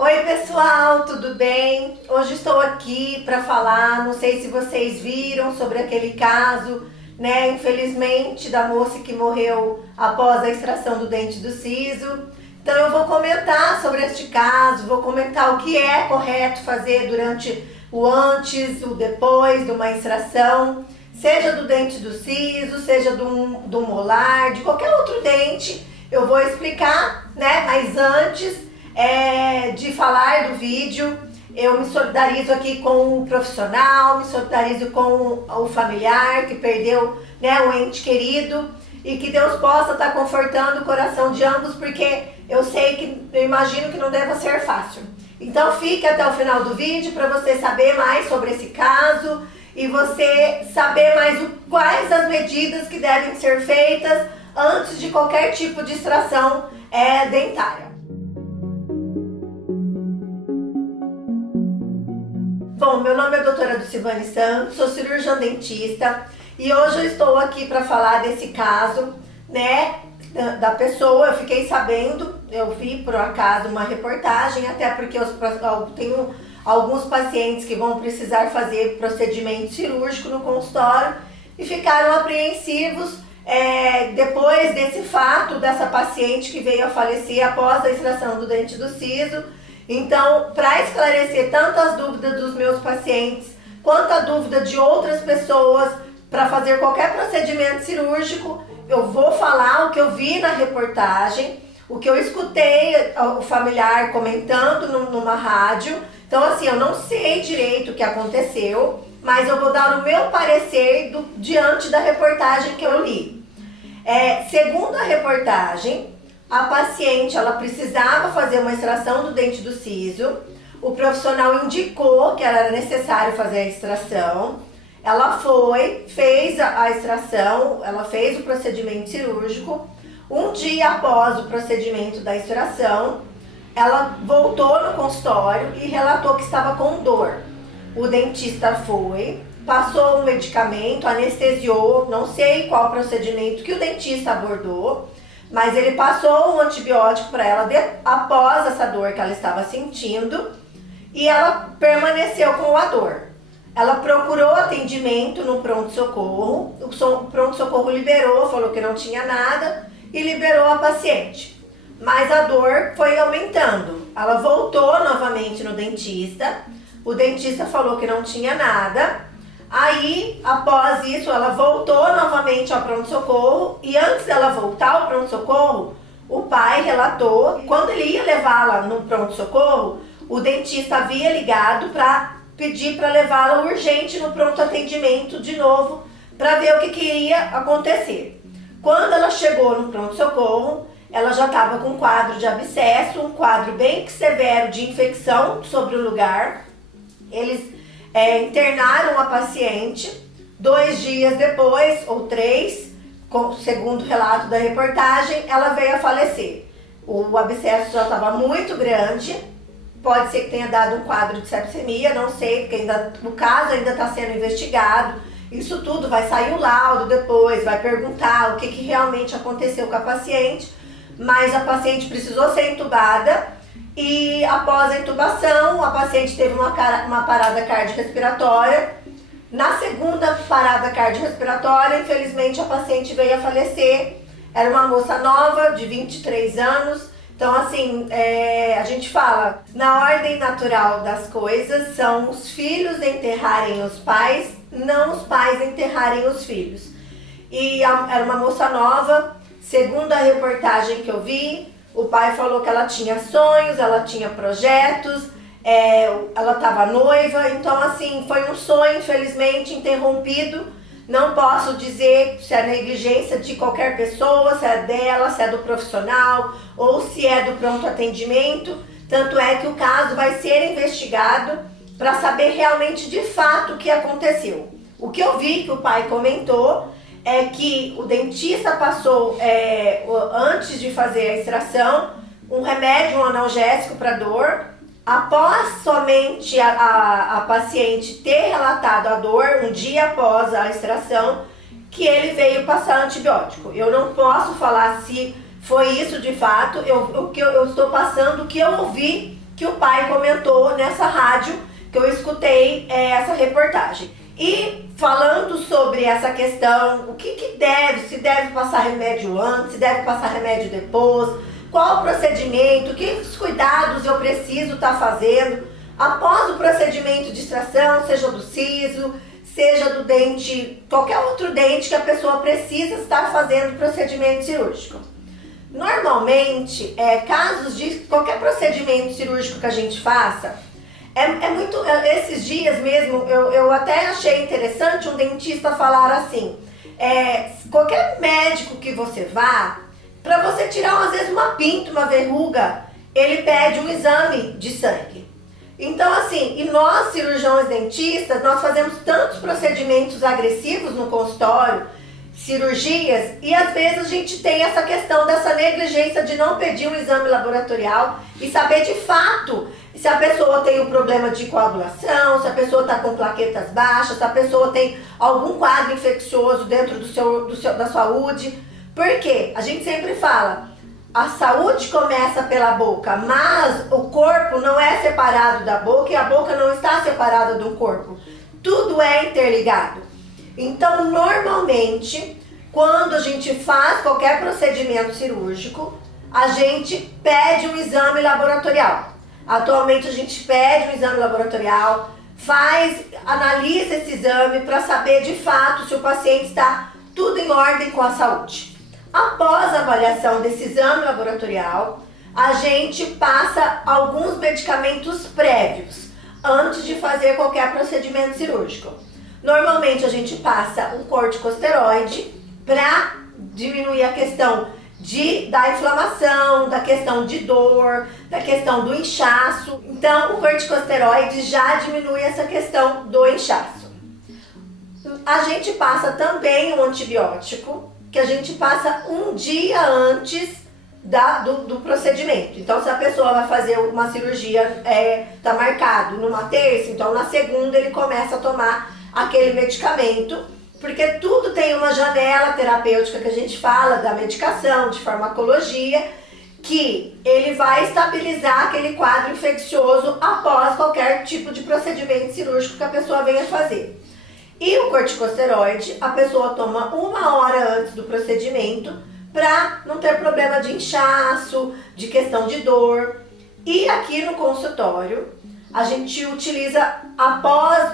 Oi pessoal, tudo bem? Hoje estou aqui para falar, não sei se vocês viram sobre aquele caso, né, infelizmente, da moça que morreu após a extração do dente do siso. Então eu vou comentar sobre este caso, vou comentar o que é correto fazer durante o antes, o depois de uma extração, seja do dente do siso, seja do molar, de qualquer outro dente, eu vou explicar, né, mas antes de falar do vídeo, eu me solidarizo aqui com o profissional, me solidarizo com o familiar que perdeu, né, um ente querido, e que Deus possa estar confortando o coração de ambos, porque eu imagino que não deva ser fácil. Então fique até o final do vídeo para você saber mais sobre esse caso e você saber mais quais as medidas que devem ser feitas antes de qualquer tipo de extração dentária. Bom, meu nome é doutora Dulcivane Santos, sou cirurgiã dentista e hoje eu estou aqui para falar desse caso, né, da pessoa. Eu fiquei sabendo, eu vi por acaso uma reportagem, até porque eu tenho alguns pacientes que vão precisar fazer procedimento cirúrgico no consultório e ficaram apreensivos depois desse fato dessa paciente que veio a falecer após a extração do dente do siso. Então, para esclarecer tanto as dúvidas dos meus pacientes, quanto a dúvida de outras pessoas, para fazer qualquer procedimento cirúrgico, eu vou falar o que eu vi na reportagem, o que eu escutei o familiar comentando numa rádio. Então, assim, eu não sei direito o que aconteceu, mas eu vou dar o meu parecer diante da reportagem que eu li. Segundo a reportagem, a paciente, ela precisava fazer uma extração do dente do siso, o profissional indicou que era necessário fazer a extração, ela fez a extração, ela fez o procedimento cirúrgico. Um dia após o procedimento da extração, ela voltou no consultório e relatou que estava com dor. O dentista passou um medicamento, anestesiou, não sei qual procedimento que o dentista abordou, mas ele passou um antibiótico para ela após essa dor que ela estava sentindo e ela permaneceu com a dor. Ela procurou atendimento no pronto-socorro, o pronto-socorro liberou, falou que não tinha nada e liberou a paciente. Mas a dor foi aumentando. Ela voltou novamente no dentista, o dentista falou que não tinha nada. Aí, após isso, ela voltou novamente ao pronto-socorro e antes dela voltar ao pronto-socorro, o pai relatou que quando ele ia levá-la no pronto-socorro, o dentista havia ligado para pedir para levá-la urgente no pronto-atendimento de novo para ver o que iria acontecer. Quando ela chegou no pronto-socorro, ela já estava com um quadro de abscesso, um quadro bem severo de infecção sobre o lugar. Eles internaram a paciente. 2 dias depois, ou 3, segundo o relato da reportagem, ela veio a falecer. O abscesso já estava muito grande, pode ser que tenha dado um quadro de sepsemia, não sei, porque o caso ainda está sendo investigado. Isso tudo vai sair o laudo depois, vai perguntar o que realmente aconteceu com a paciente, mas a paciente precisou ser entubada. E após a intubação, a paciente teve uma parada cardiorrespiratória. Na segunda parada cardiorrespiratória, infelizmente, a paciente veio a falecer. Era uma moça nova, de 23 anos. Então, assim, a gente fala, na ordem natural das coisas, são os filhos enterrarem os pais, não os pais enterrarem os filhos. E era uma moça nova, segundo a reportagem que eu vi, o pai falou que ela tinha sonhos, ela tinha projetos, ela estava noiva, então assim, foi um sonho infelizmente interrompido. Não posso dizer se é negligência de qualquer pessoa, se é dela, se é do profissional ou se é do pronto atendimento. Tanto é que o caso vai ser investigado para saber realmente de fato o que aconteceu. O que eu vi que o pai comentou é que o dentista passou, antes de fazer a extração, um remédio, um analgésico para dor. Após somente a paciente ter relatado a dor, um dia após a extração, que ele veio passar antibiótico. Eu não posso falar se foi isso de fato, eu estou passando o que eu ouvi que o pai comentou nessa rádio que eu escutei essa reportagem. E falando sobre essa questão, o que deve, se deve passar remédio antes, se deve passar remédio depois, qual o procedimento, que cuidados eu preciso estar fazendo após o procedimento de extração, seja do siso, seja do dente, qualquer outro dente que a pessoa precisa estar fazendo procedimento cirúrgico. Normalmente, casos de qualquer procedimento cirúrgico que a gente faça, esses dias mesmo, eu até achei interessante um dentista falar assim, qualquer médico que você vá, para você tirar às vezes uma pinta, uma verruga, ele pede um exame de sangue. Então assim, e nós cirurgiões dentistas, nós fazemos tantos procedimentos agressivos no consultório, cirurgias, e às vezes a gente tem essa questão dessa negligência de não pedir um exame laboratorial e saber de fato se a pessoa tem um problema de coagulação, se a pessoa está com plaquetas baixas, se a pessoa tem algum quadro infeccioso dentro da saúde. Porque a gente sempre fala, a saúde começa pela boca, mas o corpo não é separado da boca e a boca não está separada do corpo. Tudo é interligado. Então, normalmente, quando a gente faz qualquer procedimento cirúrgico, a gente pede um exame laboratorial. Atualmente, a gente pede um exame laboratorial, analisa esse exame para saber de fato se o paciente está tudo em ordem com a saúde. Após a avaliação desse exame laboratorial, a gente passa alguns medicamentos prévios antes de fazer qualquer procedimento cirúrgico. Normalmente a gente passa um corticosteroide para diminuir a questão da inflamação, da questão de dor, da questão do inchaço. Então o corticosteroide já diminui essa questão do inchaço. A gente passa também um antibiótico, que a gente passa um dia antes do procedimento. Então, se a pessoa vai fazer uma cirurgia, tá marcado numa terça, então na segunda ele começa a tomar aquele medicamento, porque tudo tem uma janela terapêutica que a gente fala da medicação, de farmacologia, que ele vai estabilizar aquele quadro infeccioso após qualquer tipo de procedimento cirúrgico que a pessoa venha fazer. E o corticosteroide, a pessoa toma 1 hora antes do procedimento para não ter problema de inchaço, de questão de dor. E aqui no consultório, a gente utiliza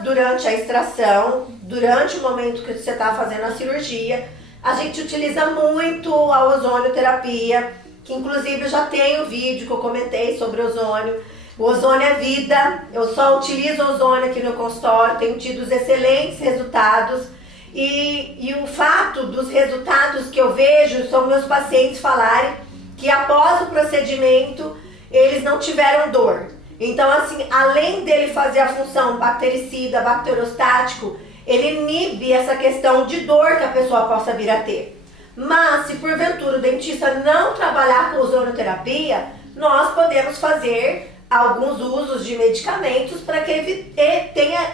durante a extração, durante o momento que você está fazendo a cirurgia, a gente utiliza muito a ozonioterapia, que inclusive eu já tenho vídeo que eu comentei sobre ozônio. O ozônio é vida, eu só utilizo ozônio aqui no consultório, tenho tido excelentes resultados e o fato dos resultados que eu vejo são meus pacientes falarem que após o procedimento eles não tiveram dor. Então assim, além dele fazer a função bactericida, bacteriostático, ele inibe essa questão de dor que a pessoa possa vir a ter. Mas se porventura o dentista não trabalhar com ozonioterapia, nós podemos fazer alguns usos de medicamentos para que ele tenha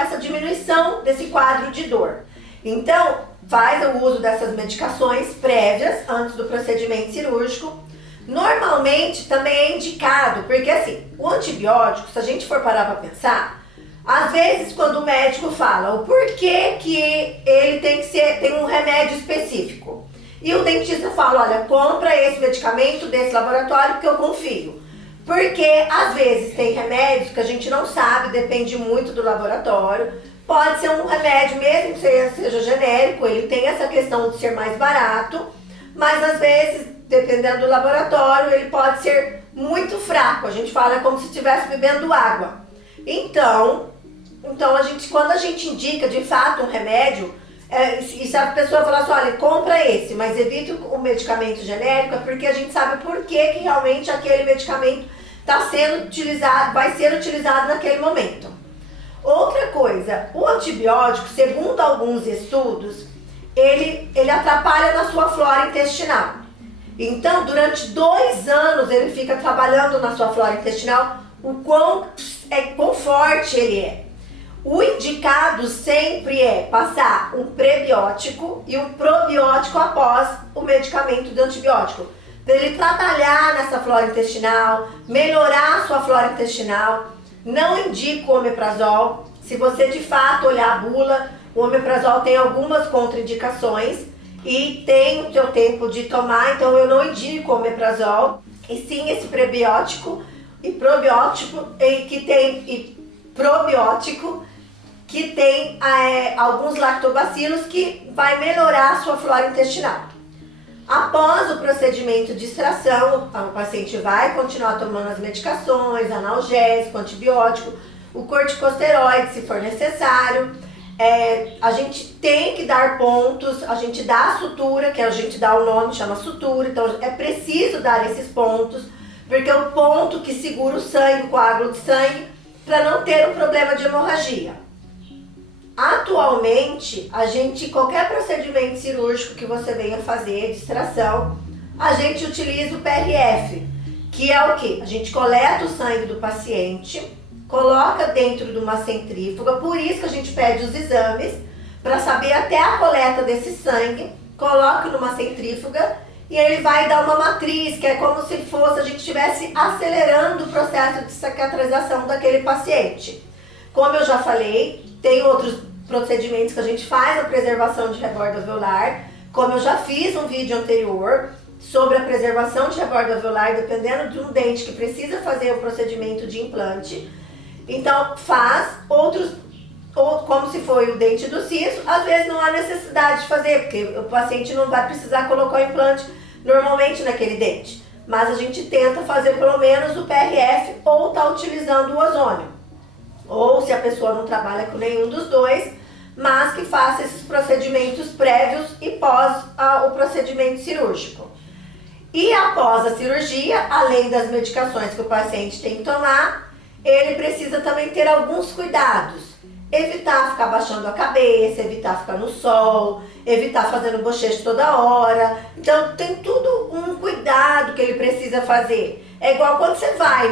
essa diminuição desse quadro de dor. Então, faz o uso dessas medicações prévias antes do procedimento cirúrgico. Normalmente também é indicado, porque assim, o antibiótico, se a gente for parar para pensar, às vezes quando o médico fala o porquê que ele tem um remédio específico, e o dentista fala, olha, compra esse medicamento desse laboratório porque eu confio. Porque às vezes tem remédios que a gente não sabe, depende muito do laboratório. Pode ser um remédio mesmo que seja genérico, ele tem essa questão de ser mais barato, mas às vezes, dependendo do laboratório, ele pode ser muito fraco. A gente fala como se estivesse bebendo água. Então quando a gente indica de fato um remédio, e se a pessoa falar assim, olha, compra esse, mas evite o medicamento genérico, é porque a gente sabe por que realmente aquele medicamento vai ser utilizado naquele momento. Outra coisa, o antibiótico, segundo alguns estudos, ele atrapalha na sua flora intestinal. Então, durante 2 anos ele fica trabalhando na sua flora intestinal, o quão forte ele é. O indicado sempre é passar um prebiótico e um probiótico após o medicamento do antibiótico, para ele trabalhar nessa flora intestinal, melhorar a sua flora intestinal. Não indico o omeprazol. Se você de fato olhar a bula, o omeprazol tem algumas contraindicações e tem o seu tempo de tomar, então eu não indico o omeprazol. E sim esse prebiótico e probiótico que tem alguns lactobacilos que vai melhorar a sua flora intestinal. Após o procedimento de extração, o paciente vai continuar tomando as medicações, analgésico, antibiótico, o corticosteroide se for necessário. A gente tem que dar pontos, a gente dá a sutura, que a gente dá o nome, chama sutura, então é preciso dar esses pontos, porque é o ponto que segura o sangue, o coágulo de sangue, para não ter um problema de hemorragia. Atualmente, qualquer procedimento cirúrgico que você venha fazer de extração, a gente utiliza o PRF, que é o quê? A gente coleta o sangue do paciente, coloca dentro de uma centrífuga, por isso que a gente pede os exames, para saber até a coleta desse sangue, coloca numa centrífuga e ele vai dar uma matriz, que é como se fosse a gente estivesse acelerando o processo de cicatrização daquele paciente. Como eu já falei, tem outros procedimentos que a gente faz na preservação de rebordo alveolar, como eu já fiz um vídeo anterior sobre a preservação de rebordo alveolar, dependendo de um dente que precisa fazer o procedimento de implante. Então faz outros, como se foi o dente do siso, às vezes não há necessidade de fazer, porque o paciente não vai precisar colocar o implante normalmente naquele dente. Mas a gente tenta fazer pelo menos o PRF ou tá utilizando o ozônio. Ou se a pessoa não trabalha com nenhum dos dois, mas que faça esses procedimentos prévios e pós o procedimento cirúrgico. E após a cirurgia, além das medicações que o paciente tem que tomar, ele precisa também ter alguns cuidados. Evitar ficar baixando a cabeça, evitar ficar no sol, evitar fazendo bochecho toda hora. Então tem tudo um cuidado que ele precisa fazer. É igual quando você faz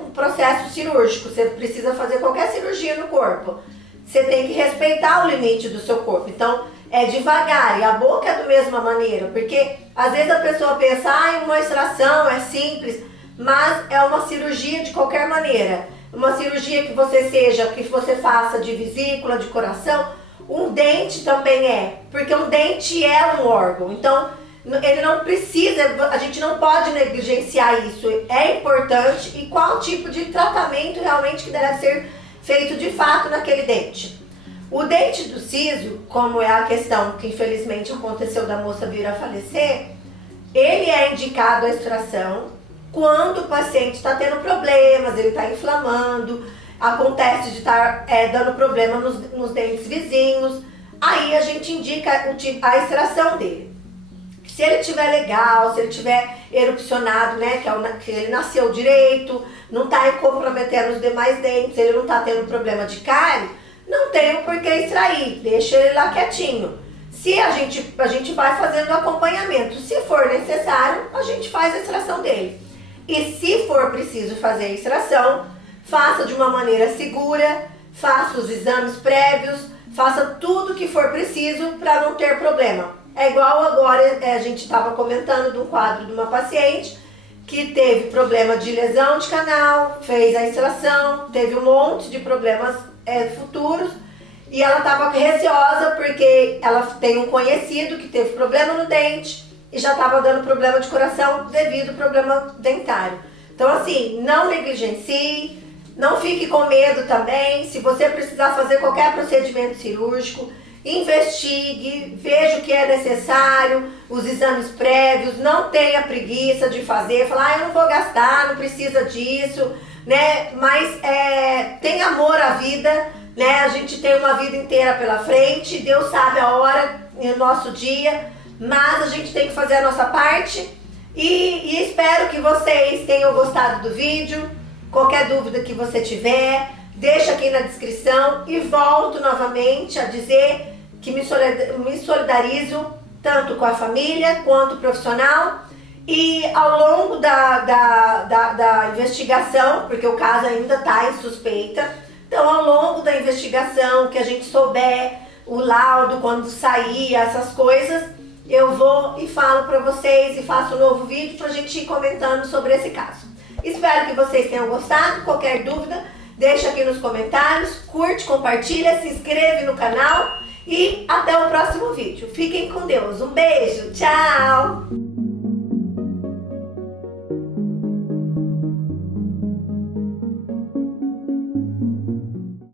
um processo cirúrgico, você precisa fazer qualquer cirurgia no corpo. Você tem que respeitar o limite do seu corpo. Então é devagar, e a boca é da mesma maneira, porque às vezes a pessoa pensa, uma extração é simples, mas é uma cirurgia de qualquer maneira. Uma cirurgia que você faça de vesícula, de coração, um dente também porque um dente é um órgão, então ele não precisa, a gente não pode negligenciar isso, é importante, e qual tipo de tratamento realmente que deve ser feito de fato naquele dente. O dente do siso, como é a questão que infelizmente aconteceu da moça vir a falecer, ele é indicado a extração quando o paciente está tendo problemas, ele está inflamando, acontece de estar dando problema nos dentes vizinhos, aí a gente indica a extração dele. Se ele estiver legal, se ele estiver erupcionado, né, que ele nasceu direito, não está comprometendo os demais dentes, ele não está tendo problema de cárie, não tem por que extrair, deixa ele lá quietinho. Se a gente vai fazendo o acompanhamento, se for necessário, a gente faz a extração dele. E se for preciso fazer a extração, faça de uma maneira segura, faça os exames prévios, faça tudo que for preciso para não ter problema. É igual agora, a gente estava comentando de um quadro de uma paciente que teve problema de lesão de canal, fez a extração, teve um monte de problemas futuros e ela estava receosa porque ela tem um conhecido que teve problema no dente e já estava dando problema de coração devido ao problema dentário. Então assim, não negligencie, não fique com medo também. Se você precisar fazer qualquer procedimento cirúrgico, investigue, veja o que é necessário, os exames prévios, não tenha preguiça de fazer, falar, eu não vou gastar, não precisa disso, né? Mas tem amor à vida, né? A gente tem uma vida inteira pela frente, Deus sabe a hora e o nosso dia, mas a gente tem que fazer a nossa parte e espero que vocês tenham gostado do vídeo. Qualquer dúvida que você tiver, deixa aqui na descrição e volto novamente a dizer que me solidarizo tanto com a família quanto o profissional e ao longo da investigação, porque o caso ainda está em suspeita, então ao longo da investigação que a gente souber o laudo, quando sair essas coisas, eu vou e falo para vocês e faço um novo vídeo pra gente ir comentando sobre esse caso. Espero que vocês tenham gostado. Qualquer dúvida, deixa aqui nos comentários, curte, compartilha, se inscreve no canal e até o próximo vídeo. Fiquem com Deus. Um beijo, tchau!